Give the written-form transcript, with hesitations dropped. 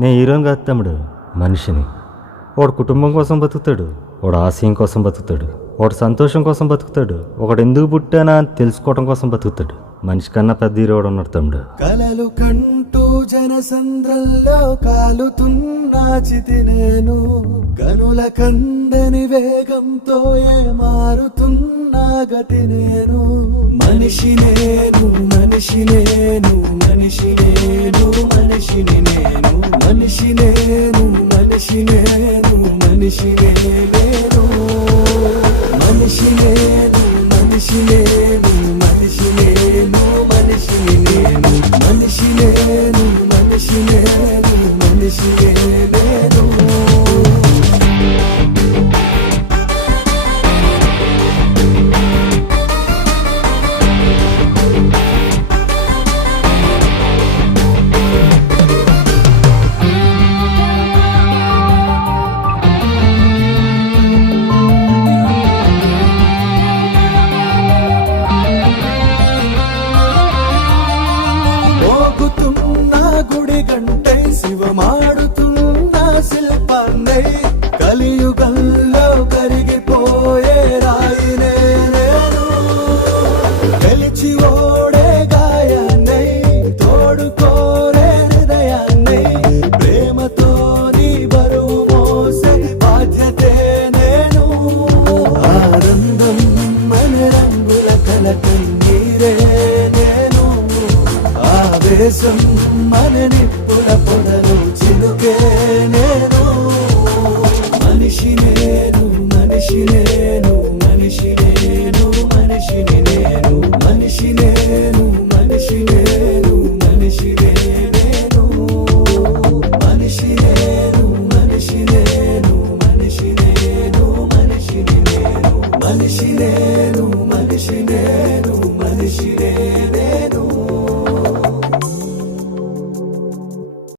నేను హీరోని కాదు తమ్ముడు, మనిషిని. వాడు కుటుంబం కోసం బతుకుతాడు, వాడు ఆశయం కోసం బతుకుతాడు, వాడు సంతోషం కోసం బతుకుతాడు, ఒకడు ఎందుకు పుట్టానా అని తెలుసుకోవడం కోసం బతుకుతాడు. మనిషి కన్నా పెద్ద హీరోడు ఉన్నాడు తమ్ముడు. కలలు కంటూ జనసంద్రంలో కాలుతున్నా చితి నేను, కనుల కందని వేగంతో మారుతున్నా గతి నేను. మనిషి నేను, మనిషి నేను, మనిషి నేను, మనిషిని నేను, మనిషి నేను, మనిషి నేను, మనిషి నేను, మనిషి నేను, మనిషి నేను, మనిషి నేను, మనిషిని నేను, మనిషి నేను, మనిషి నేను, మనిషి నేను. గుడి గంటై శివమాడుతున్న శిల్పాన్నై, కలియుగంలో కరిగిపోయే రాయినే నేను. గెలిచి ఓడే గాయాన్నై, తోడుకోరే హృదయాన్నై, ప్రేమతో నీ బరువు మోసే బాధ్యతే నేను. ఆనందం మన రంగుల కలకన్నీరే నేను, ఆవేశం మన నిప్పుల పొదలు చిలుకే నేను. మనిషి నేను, మనిషి నేను, మనిషి నేను, మనిషిని నేను, మనిషి నేను, మనిషి నేను, మనిషి నేను, మనిషి నేను, మనిషి నేను, మనిషి నేను, మనిషిని నేను, మనిషి నేను, మనిషి నేను, మనిషి నేను.